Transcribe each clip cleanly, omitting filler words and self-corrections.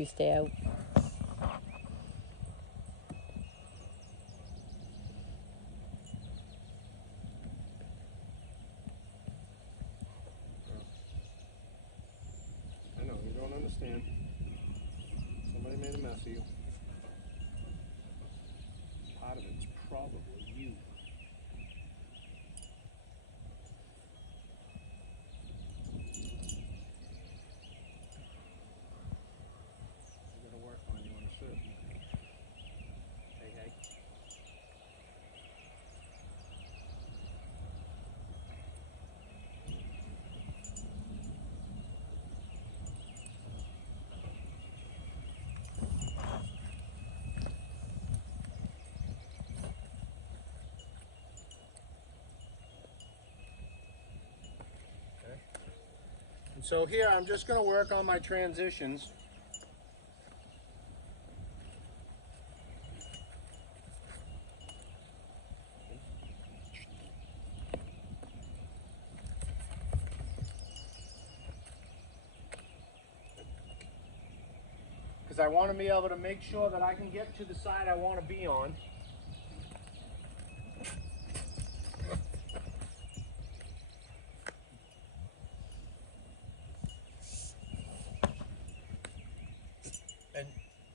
You stay out. I know, you don't understand. Somebody made a mess of you. Part of it's probably you. I gotta work on you, understood? Hey, hey. And so here I'm just going to work on my transitions. Because I want to be able to make sure that I can get to the side I want to be on. And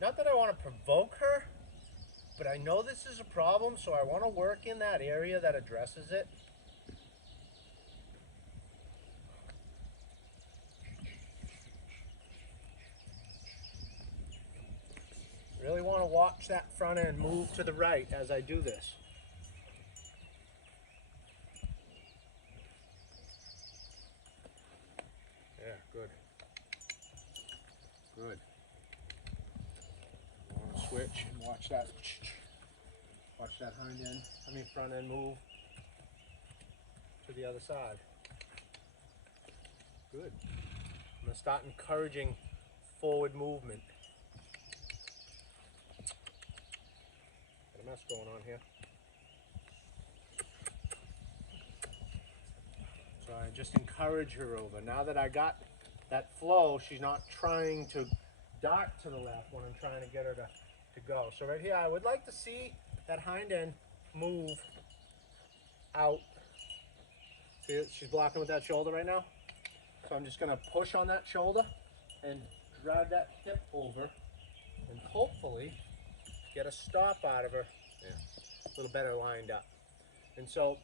not that I want to provoke her, but I know this is a problem, so I want to work in that area that addresses it. Really want to watch that front end move to the right as I do this. Yeah, good. Good. I want to switch and watch that front end move to the other side. Good. I'm gonna start encouraging forward movement. Got a mess going on here. So I just encourage her over. Now that I got that flow, she's not trying to dart to the left when I'm trying to get her to go. So right here, I would like to see that hind end move out. See, she's blocking with that shoulder right now. So I'm just gonna push on that shoulder and drive that hip over and hopefully get a stop out of her. Yeah, a little better lined up. And so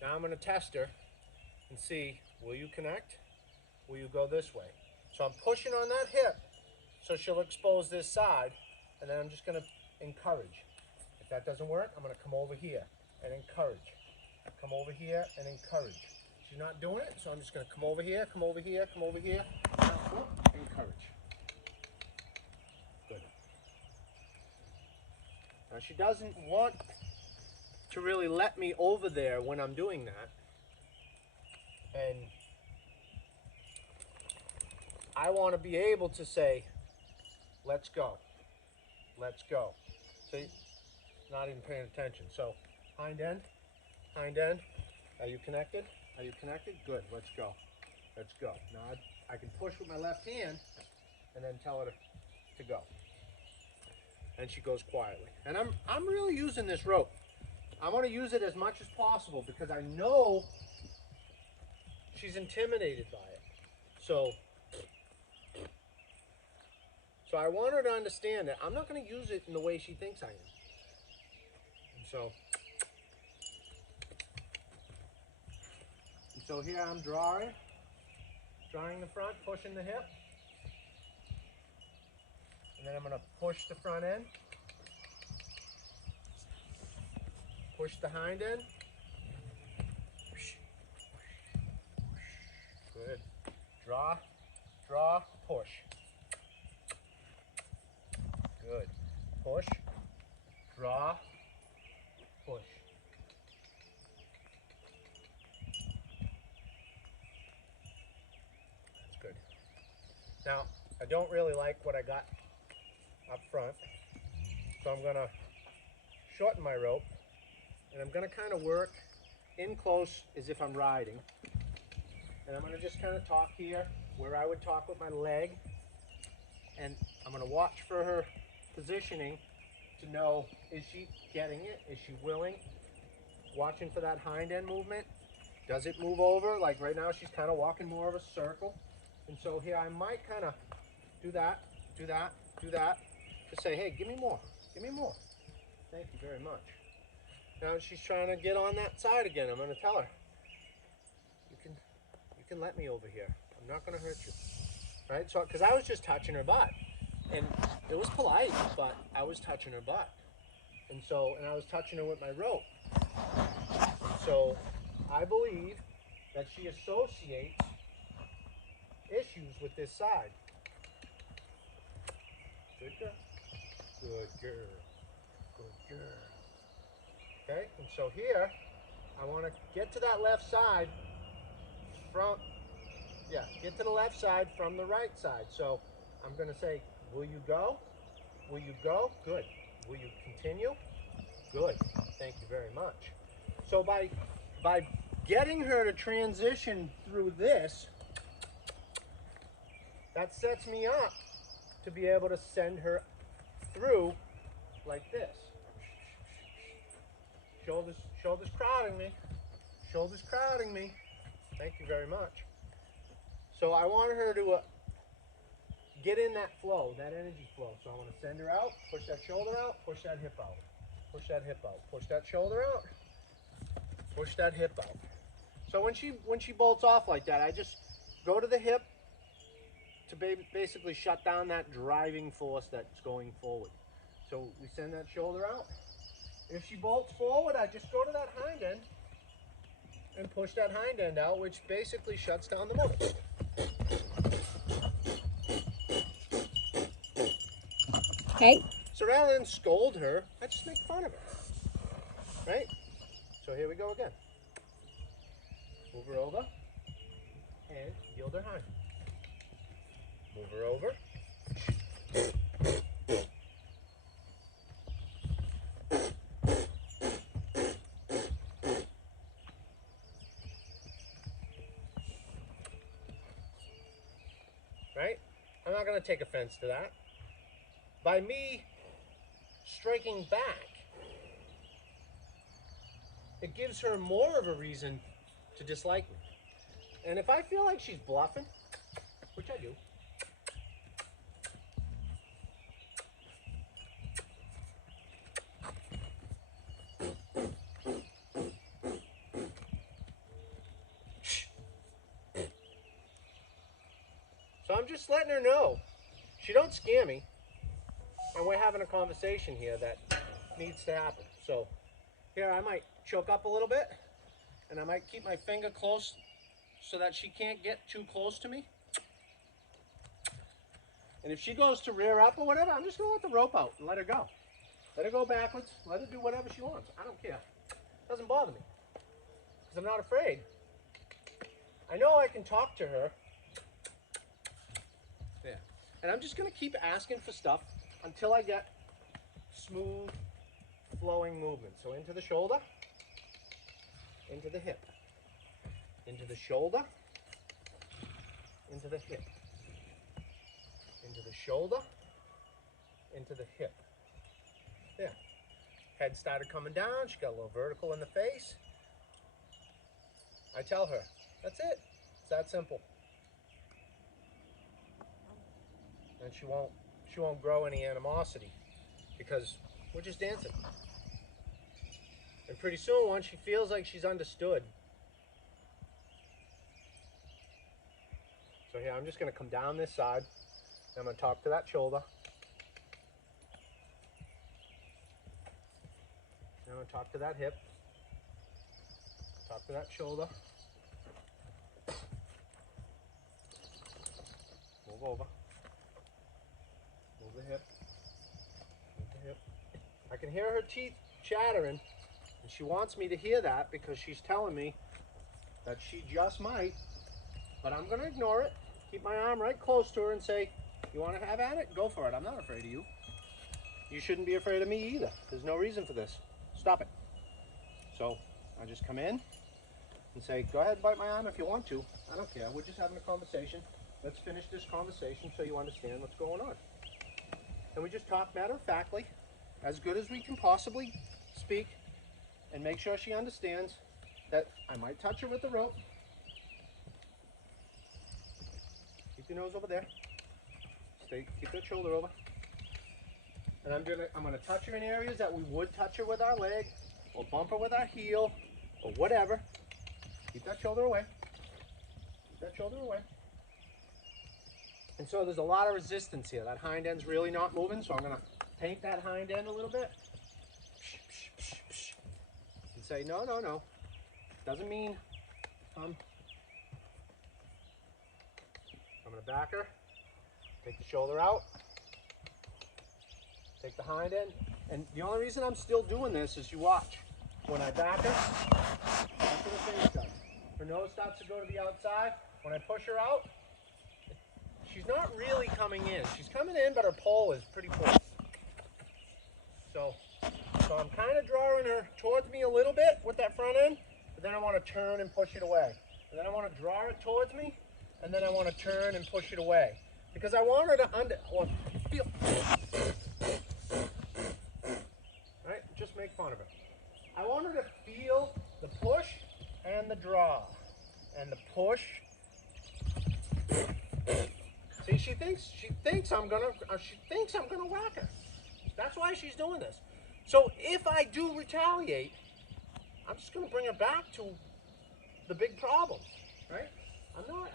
now I'm gonna test her and see, will you connect? Will you go this way? So I'm pushing on that hip so she'll expose this side, and then I'm just gonna encourage. If that doesn't work, I'm gonna come over here and encourage. Come over here and encourage. She's not doing it, so I'm just gonna come over here, come over here, come over here, encourage. Good. Now she doesn't want to really let me over there when I'm doing that. And I want to be able to say, let's go. Let's go. See? Not even paying attention. So, hind end. Are you connected? Are you connected? Good. Let's go. Let's go. Now I can push with my left hand and then tell her to go. And she goes quietly. And I'm really using this rope. I want to use it as much as possible because I know she's intimidated by it. So I want her to understand that I'm not going to use it in the way she thinks I am. And so here I'm drawing the front, pushing the hip. And then I'm going to push the front end. Push the hind end. Good. Draw, push. Good. Push, draw, push. That's good. Now, I don't really like what I got up front, so I'm going to shorten my rope, and I'm going to kind of work in close as if I'm riding. And I'm going to just kind of talk here where I would talk with my leg, and I'm going to watch for her positioning to know, is she getting it? Is she willing? Watching for that hind end movement. Does it move over? Like right now she's kind of walking more of a circle. And so here I might kind of do that, do that, do that. To say, hey, give me more, give me more. Thank you very much. Now she's trying to get on that side again. I'm going to tell her, you can let me over here. I'm not going to hurt you. Right? So, because I was just touching her butt. And it was polite, but I was touching her butt. And I was touching her with my rope. So I believe that she associates issues with this side. Good girl. Good girl. Good girl. Okay, and so here, I want to get to that left side get to the left side from the right side. So I'm going to say, will you go? Will you go? Good. Will you continue? Good. Thank you very much. So by getting her to transition through this, that sets me up to be able to send her through like this. Shoulders crowding me. Shoulders crowding me. Thank you very much. So I want her to get in that flow, that energy flow. So I want to send her out, push that shoulder out, push that hip out. Push that hip out. Push that shoulder out. Push that hip out. So when she bolts off like that, I just go to the hip to basically shut down that driving force that's going forward. So we send that shoulder out. If she bolts forward, I just go to that hind end and push that hind end out, which basically shuts down the motor. Okay. So rather than scold her, I just make fun of her. Right? So here we go again. Move her over and yield her hind. Move her over. Right? I'm not going to take offense to that. By me striking back, it gives her more of a reason to dislike me. And if I feel like she's bluffing, which I do, so I'm just letting her know she don't scare me, and we're having a conversation here that needs to happen. So here I might choke up a little bit, and I might keep my finger close so that she can't get too close to me. And if she goes to rear up or whatever, I'm just going to let the rope out and let her go. Let her go backwards. Let her do whatever she wants. I don't care. It doesn't bother me because I'm not afraid. I know I can talk to her. Yeah. And I'm just going to keep asking for stuff until I get smooth, flowing movement. So into the shoulder, into the hip, into the shoulder, into the hip, into the shoulder, into the hip. Yeah. Head started coming down. She got a little vertical in the face. I tell her, that's it. It's that simple. And she won't grow any animosity because we're just dancing. And pretty soon, once she feels like she's understood. So here, I'm just going to come down this side. I'm going to talk to that shoulder. I'm going to talk to that hip. Talk to that shoulder. Move over. Move the hip. Move the hip. I can hear her teeth chattering, and she wants me to hear that because she's telling me that she just might, but I'm going to ignore it. Keep my arm right close to her and say, you want to have at it? Go for it. I'm not afraid of you. You shouldn't be afraid of me either. There's no reason for this. Stop it. So I just come in and say, go ahead, bite my arm if you want to. I don't care. We're just having a conversation. let's finish this conversation so you understand what's going on. And we just talk matter-of-factly, as good as we can possibly speak, and make sure she understands that I might touch her with the rope. Keep your nose over there. Keep that shoulder over. And I'm gonna touch her in areas that we would touch her with our leg, or bump her with our heel, or whatever. Keep that shoulder away. Keep that shoulder away. And so there's a lot of resistance here. That hind end's really not moving, so I'm gonna paint that hind end a little bit. And say, no, no, no. Doesn't mean I'm gonna back her. Take the shoulder out. Take the hind end. And the only reason I'm still doing this is you watch. When I back her, that's what her face does. Her nose starts to go to the outside. When I push her out, she's not really coming in. She's coming in, but her pole is pretty close. So I'm kind of drawing her towards me a little bit with that front end, but then I want to turn and push it away. And then I want to draw it towards me, and then I want to turn and push it away. Because I want her to feel. Right? Just make fun of her. I want her to feel the push and the draw. And the push. See, she thinks I'm gonna whack her. That's why she's doing this. So if I do retaliate, I'm just gonna bring her back to the big problem, right? I'm not.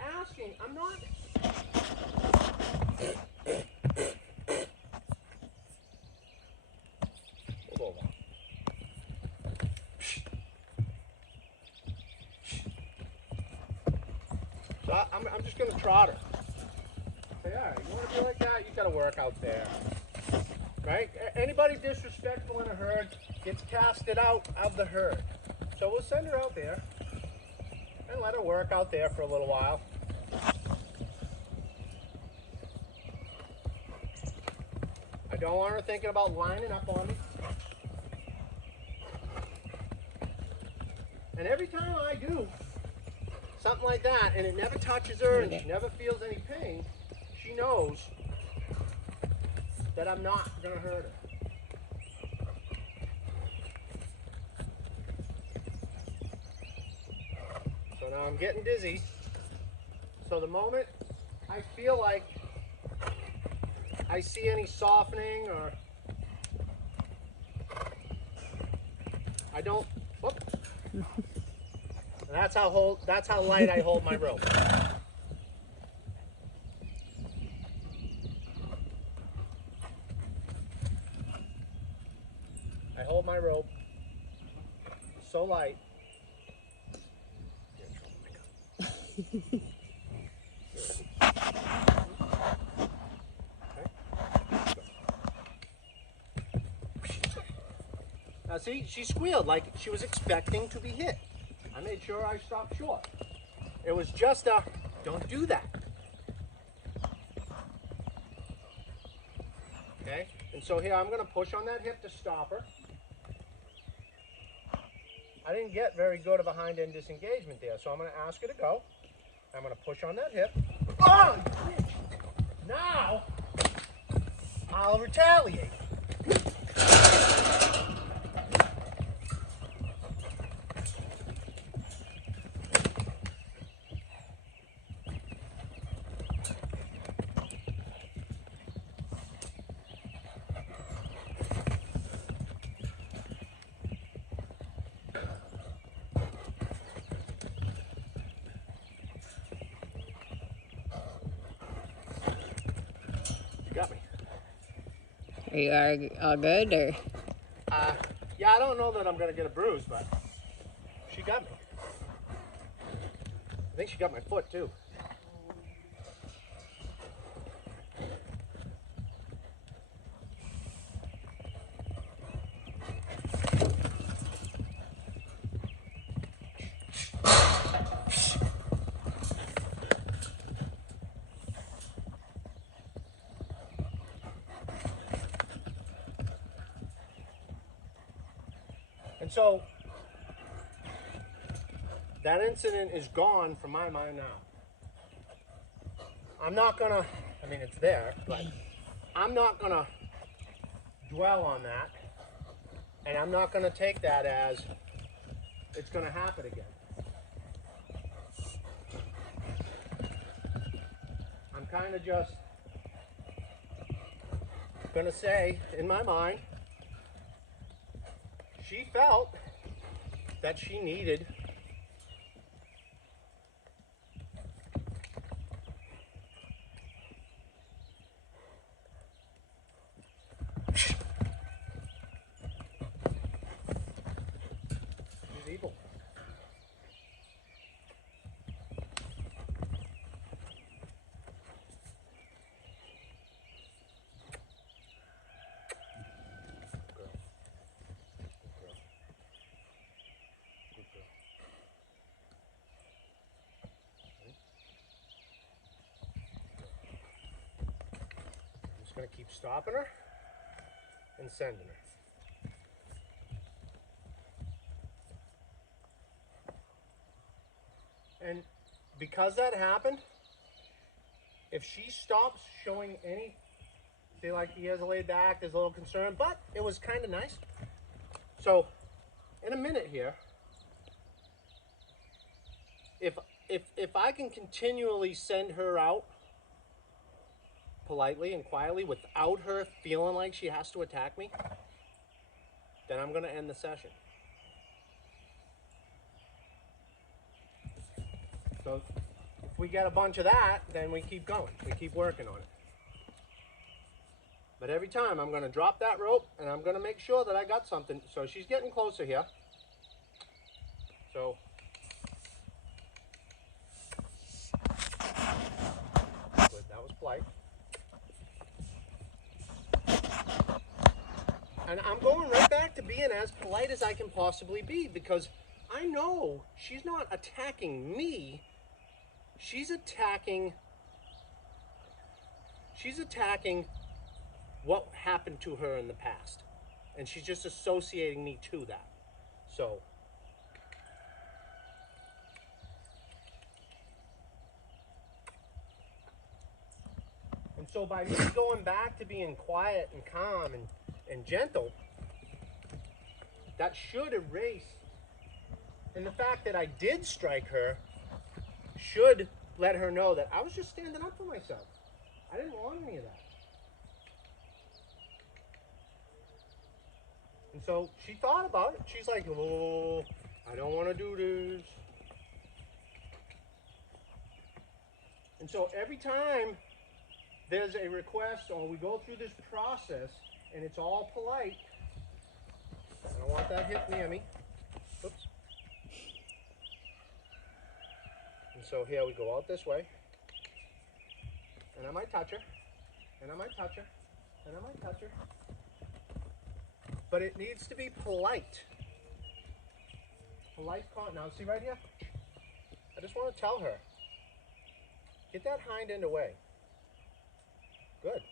Hold on. So I'm just gonna trot her. Say, all right, you wanna be like that? You gotta work out there. Right? Anybody disrespectful in a herd gets casted out of the herd. So we'll send her out there and let her work out there for a little while. I don't want her thinking about lining up on me. And every time I do something like that and it never touches her and she never feels any pain, she knows that I'm not going to hurt her. So now I'm getting dizzy. So the moment I feel like I see any softening or I don't, whoop. And that's how light I hold my rope. I hold my rope so light. Now see, she squealed like she was expecting to be hit. I made sure I stopped short. It was just a, don't do that. Okay, and so here I'm gonna push on that hip to stop her. I didn't get very good of a hind end disengagement there, so I'm gonna ask her to go. I'm gonna push on that hip. Oh, bitch. Now, I'll retaliate. Got me. Are you all good, or? Yeah, I don't know that I'm gonna get a bruise, but she got me. I think she got my foot too. And so that incident is gone from my mind now. I'm not gonna, I mean, it's there, but I'm not gonna dwell on that. And I'm not gonna take that as it's gonna happen again. I'm kind of just gonna say, in my mind, she felt that she needed she's evil. Going to keep stopping her and sending her. And because that happened, if she stops showing any, say like he has a laid back, there's a little concern, but it was kind of nice. So in a minute here, if I can continually send her out politely and quietly without her feeling like she has to attack me, then I'm going to end the session. So if we get a bunch of that, then we keep going. We keep working on it. But every time I'm going to drop that rope and I'm going to make sure that I got something. So she's getting closer here. So good, that was polite. And I'm going right back to being as polite as I can possibly be, because I know she's not attacking me. She's attacking what happened to her in the past. And she's just associating me to that. So and so by me going back to being quiet and calm and gentle, that should erase, and the fact that I did strike her should let her know that I was just standing up for myself. I didn't want any of that. And so she thought about it. She's like, oh, I don't want to do this. And so every time there's a request or we go through this process and it's all polite, I don't want that hip near me. Oops. And so here we go out this way. And I might touch her. And I might touch her. And I might touch her. But it needs to be polite. Polite con. Now see right here? I just want to tell her, get that hind end away. Good.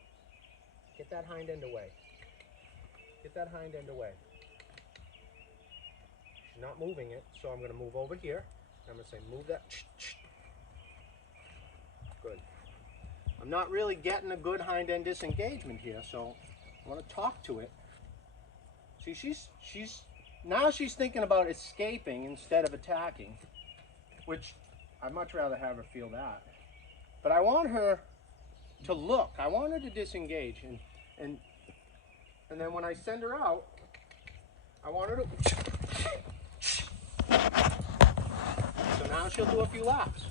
Get that hind end away. Get that hind end away. She's not moving it, so I'm going to move over here. I'm going to say, move that. Good. I'm not really getting a good hind end disengagement here, so I want to talk to it. See, she's thinking about escaping instead of attacking, which I'd much rather have her feel that. But I want her to look. I want her to disengage, and then when I send her out, I want her to. So now she'll do a few laps.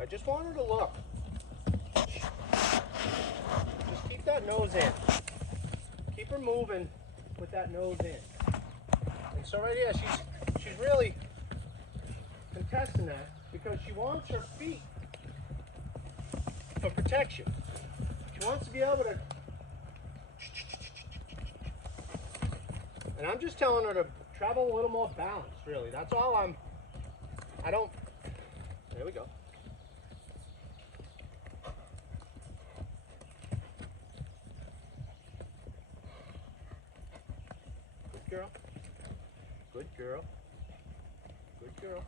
I just want her to look. Just keep that nose in. Keep her moving with that nose in. And so right here, she's really contesting that because she wants her feet for protection. She wants to be able to. And I'm just telling her to travel a little more balanced, really. That's all I don't, there we go. Good girl. Good girl. Good girl.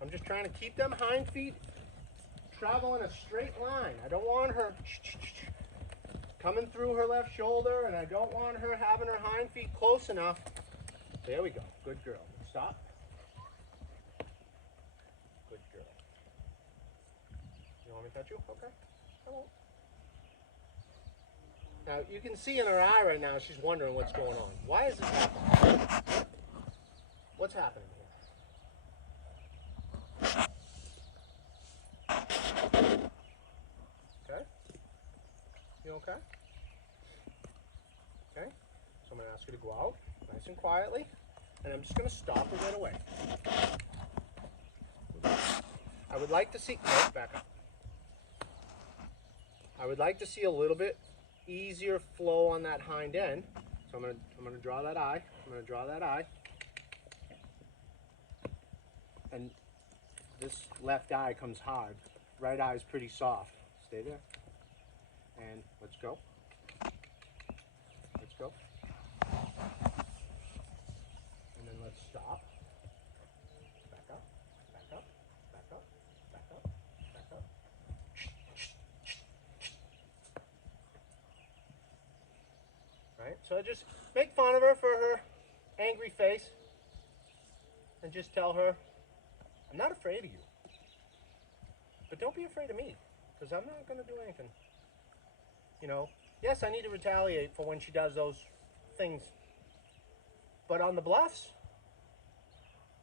I'm just trying to keep them hind feet travel in a straight line. I don't want her coming through her left shoulder, and I don't want her having her hind feet close enough. There we go. Good girl. Stop. Good girl. You want me to touch you? Okay. I won't. Now, you can see in her eye right now, she's wondering what's going on. Why is this happening? What's happening here? Okay? You okay? Okay? So I'm going to ask you to go out nice and quietly, and I'm just going to stop her right away. I would like to see, no, back up. I would like to see a little bit easier flow on that hind end. So I'm gonna draw that eye. I'm gonna draw that eye. And this left eye comes hard. Right eye is pretty soft. Stay there. And let's go. Let's go. And then let's stop. Back up. Back up. Back up. Back up. Back up. Right? So I just make fun of her for her angry face and just tell her, I'm not afraid of you. But don't be afraid of me, because I'm not going to do anything. You know, yes, I need to retaliate for when she does those things. But on the bluffs,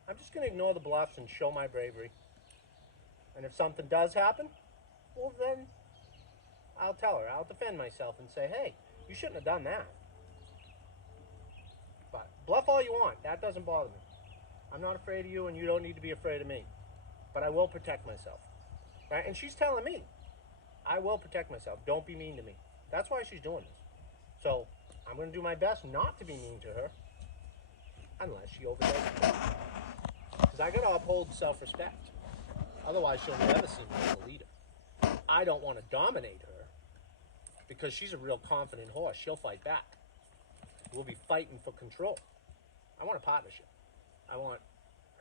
I'm just going to ignore the bluffs and show my bravery. And if something does happen, well then, I'll tell her. I'll defend myself and say, hey, you shouldn't have done that. But bluff all you want. That doesn't bother me. I'm not afraid of you, and you don't need to be afraid of me. But I will protect myself. Right? And she's telling me, I will protect myself. Don't be mean to me. That's why she's doing this. So I'm going to do my best not to be mean to her, unless she overdoes it. Because I got to uphold self-respect. Otherwise, she'll never see me as a leader. I don't want to dominate her, because she's a real confident horse. She'll fight back. We'll be fighting for control. I want a partnership. I want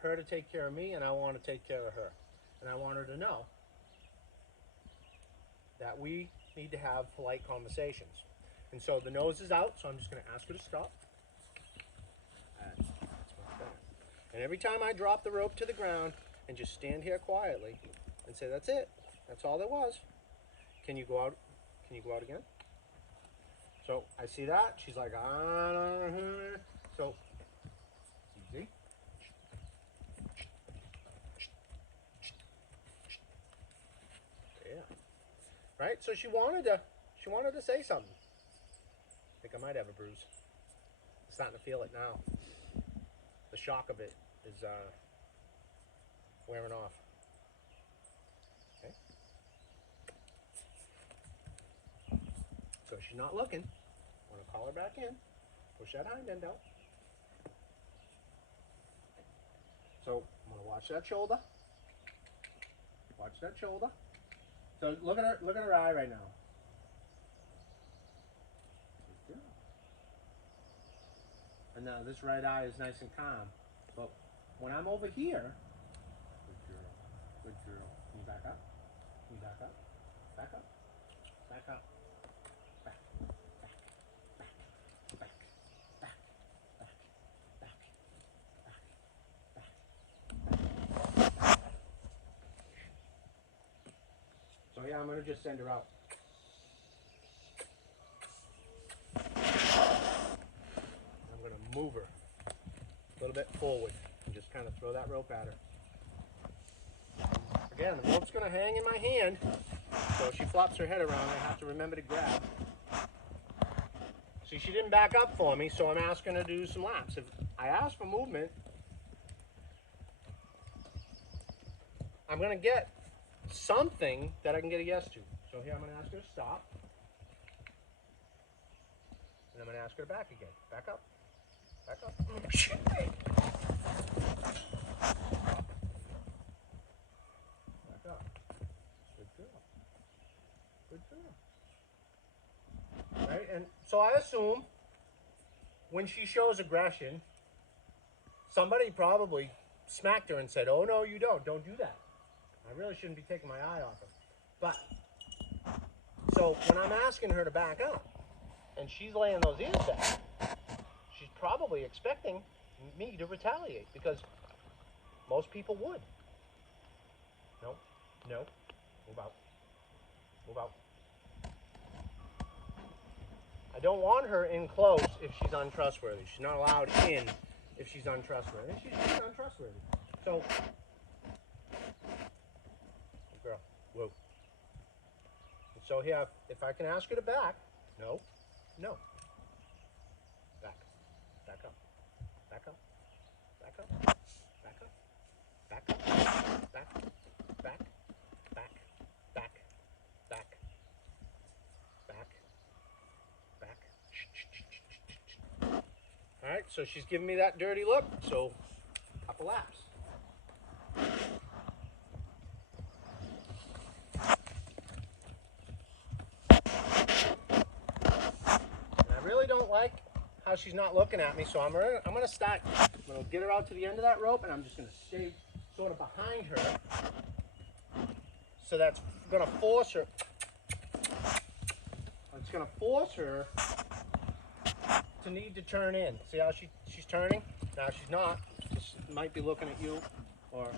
her to take care of me, and I want to take care of her. And I want her to know that we need to have polite conversations. And so the nose is out, so I'm just going to ask her to stop. And every time I drop the rope to the ground and just stand here quietly and say, that's it. That's all there was. Can you go out? Can you go out again? So I see that. She's like, ah. So, easy. Yeah. Right? So she wanted to say something. I think I might have a bruise. I'm starting to feel it now. The shock of it is wearing off. Okay. So she's not looking. I want to call her back in. Push that hind end out. So I'm going to watch that shoulder. Watch that shoulder. So look at her eye right now. And now this right eye is nice and calm. But when I'm over here, good girl. Can you back up? Can you back up? Back up. Back up. Back. Back. Back. Back. Back. Back. Back. Back. So yeah, I'm gonna just send her out. Move her a little bit forward and just kind of throw that rope at her. Again, the rope's going to hang in my hand, so if she flops her head around, I have to remember to grab. See, she didn't back up for me, so I'm asking her to do some laps. If I ask for movement, I'm going to get something that I can get a yes to. So here I'm going to ask her to stop, and I'm going to ask her to back again. Back up. Back up. Back up. Good girl. Good girl. Right? And so I assume when she shows aggression, somebody probably smacked her and said, oh, no, you don't. Don't do that. I really shouldn't be taking my eye off her. But, so when I'm asking her to back up, and she's laying those ears back, she's probably expecting me to retaliate, because most people would. No, no, move out. Move out. I don't want her in close if she's untrustworthy. She's not allowed in if she's untrustworthy. She's untrustworthy. So, girl, whoa. So here, if I can ask her to back, no, no. Back, back up, back up, back up, back up, back up, back, back, back, back, back, back, back. All right, so she's giving me that dirty look, so couple laps. Don't like how she's not looking at me, so I'm gonna start. I'm gonna get her out to the end of that rope, and I'm just gonna stay sort of behind her. So that's gonna force her. It's gonna force her to need to turn in. See how she's turning? Now she's not. She might be looking at you, or.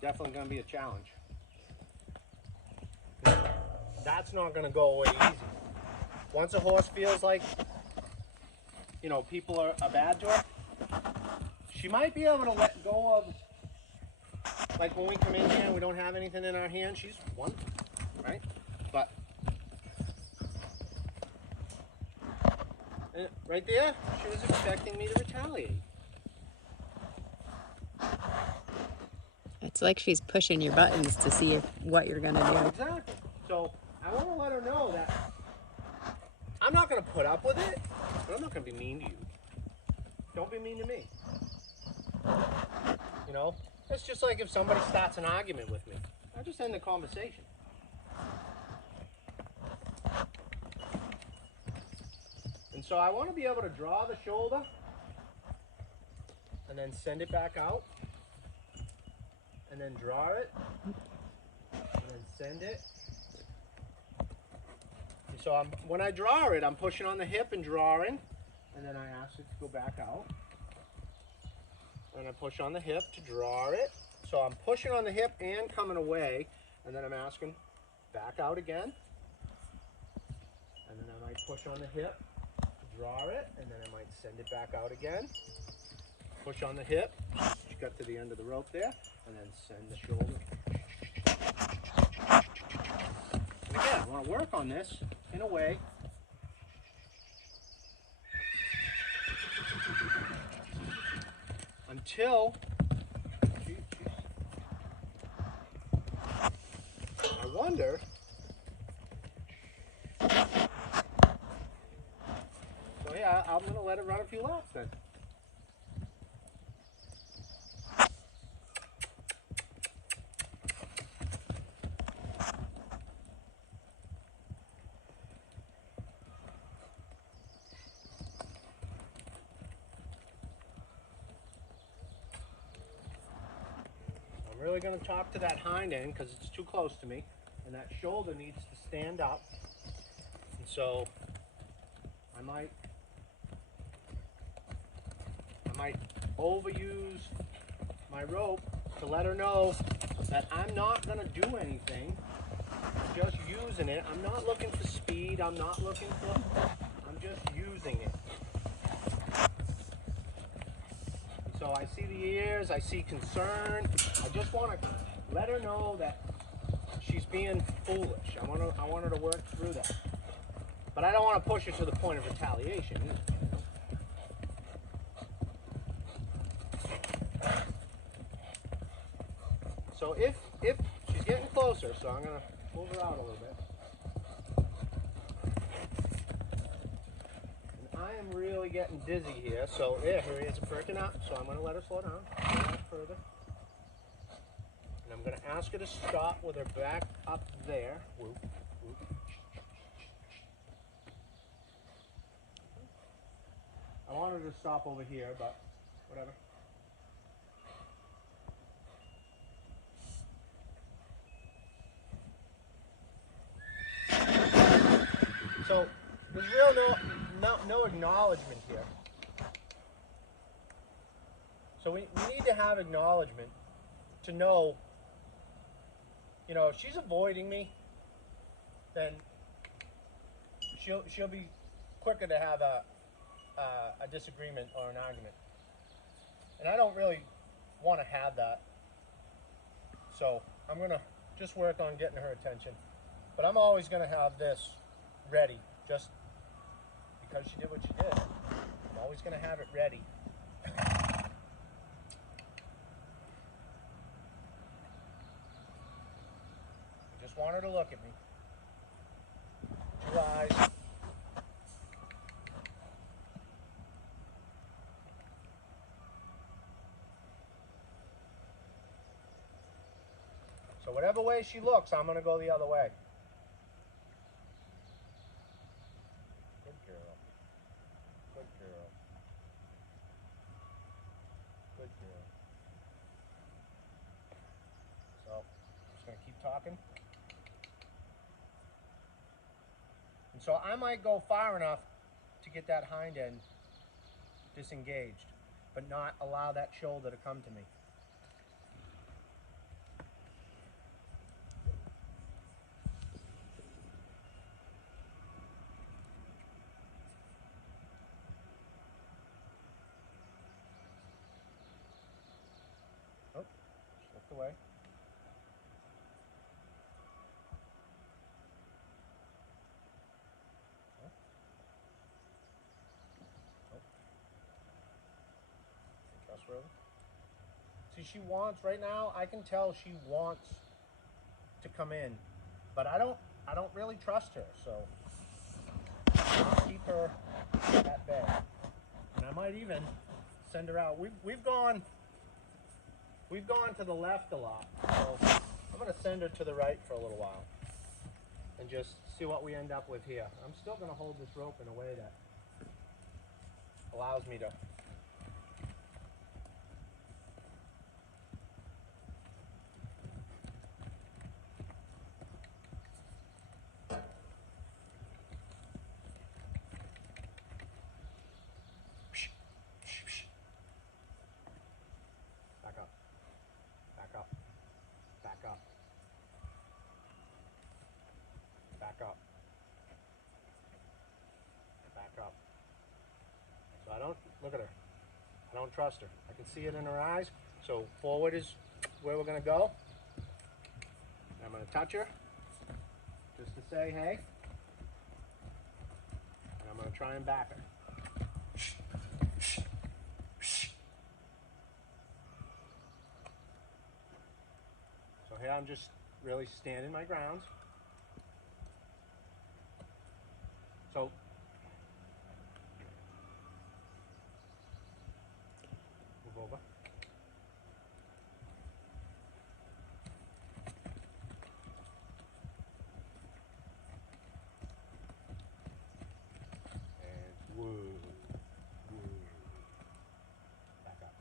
Definitely going to be a challenge. That's not going to go away easy. Once a horse feels like, you know, people are bad to her, she might be able to let go of, like when we come in here and we don't have anything in our hand, she's one, right? But, right there, she was expecting me to retaliate. It's like she's pushing your buttons to see what you're going to do. Exactly. So I want to let her know that I'm not going to put up with it, but I'm not going to be mean to you. Don't be mean to me. You know, it's just like if somebody starts an argument with me. I just end the conversation. And so I want to be able to draw the shoulder and then send it back out. And then draw it, and then send it. And so when I draw it, I'm pushing on the hip and drawing, and then I ask it to go back out. And I push on the hip to draw it. So I'm pushing on the hip and coming away, and then I'm asking back out again. And then I might push on the hip to draw it, and then I might send it back out again. Push on the hip, she got to the end of the rope there, and then send the shoulder. And again, I want to work on this in a way until I wonder. So yeah, I'm going to let it run a few laps then. Really going to talk to that hind end because it's too close to me, and that shoulder needs to stand up. And so I might overuse my rope to let her know that I'm not going to do anything. I'm just using it. I'm not looking for speed. I'm just using it. So I see the ears, I see concern. I just want to let her know that she's being foolish. I want her to work through that. But I don't want to push her to the point of retaliation either. So if she's getting closer, so I'm gonna move her out a little bit. And I am really getting dizzy here, so yeah, her ears are perking up, so I'm gonna let her slow down, go out further. And I'm gonna ask her to stop with her back up there. Whoop, whoop. I want her to stop over here, but whatever. So there's real no acknowledgement here. So we need to have acknowledgement to know, you know, if she's avoiding me, then she'll be quicker to have a disagreement or an argument. And I don't really want to have that. So I'm gonna just work on getting her attention. But I'm always gonna have this ready, just because she did what she did. I'm always gonna have it ready. I just want her to look at me. Two eyes. So whatever way she looks, I'm gonna go the other way. Good girl. Good girl. Good girl. So, I'm just gonna keep talking. And so I might go far enough to get that hind end disengaged, but not allow that shoulder to come to me. Oh, she looked away. Oh. Oh. Trustworthy. See, she wants, right now, I can tell she wants to come in, but I don't really trust her, so I'll keep her at bay. And I might even send her out. We've gone to the left a lot, so I'm gonna send her to the right for a little while and just see what we end up with here. I'm still gonna hold this rope in a way that allows me to back up, back up, back up, back up, back up. So I don't, look at her. I don't trust her. I can see it in her eyes. So forward is where we're gonna go. I'm gonna touch her just to say hey. And I'm gonna try and back her. So here I'm just really standing my ground. So move over. And woo, woo. Back up,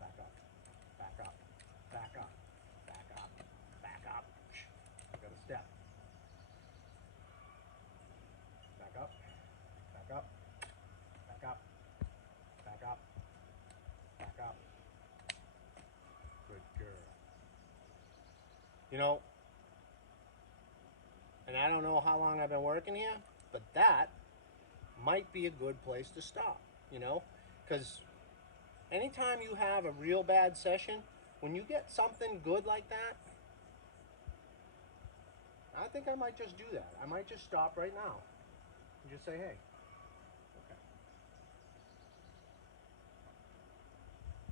back up, back up, back up, back up, back up. Got a step. Back up, back up, back up, back up, back up. Good girl. You know, and I don't know how long I've been working here, but that might be a good place to stop, you know? Because anytime you have a real bad session, when you get something good like that, I think I might just do that. I might just stop right now and just say, hey, okay.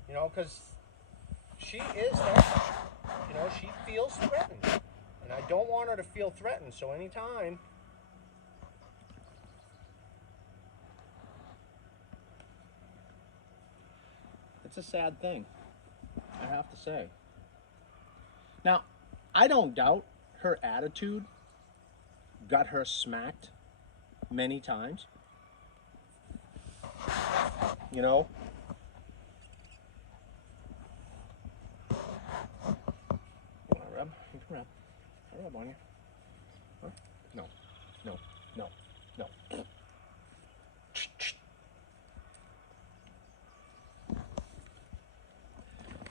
You know, because she is, You know, she feels threatened. And I don't want her to feel threatened. So anytime it's a sad thing, I have to say. Now, I don't doubt her attitude got her smacked many times. You know? You want to rub? You can rub. I'll rub on you. Huh? No. No. No. No.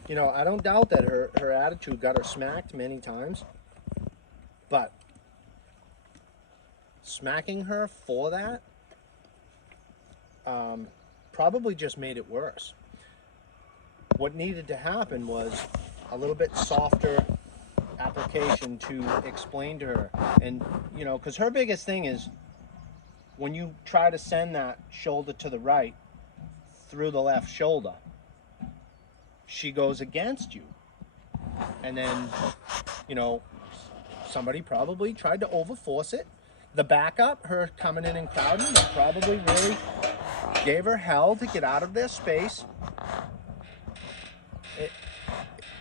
You know, I don't doubt that her attitude got her smacked many times, but smacking her for that probably just made it worse. What needed to happen was a little bit softer application to explain to her. And, you know, because her biggest thing is when you try to send that shoulder to the right through the left shoulder, she goes against you. And then, you know, somebody probably tried to overforce it. The backup, her coming in and crowding, they probably really gave her hell to get out of their space.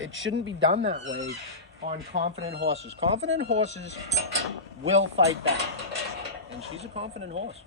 It shouldn't be done that way on confident horses. Confident horses will fight back. And she's a confident horse.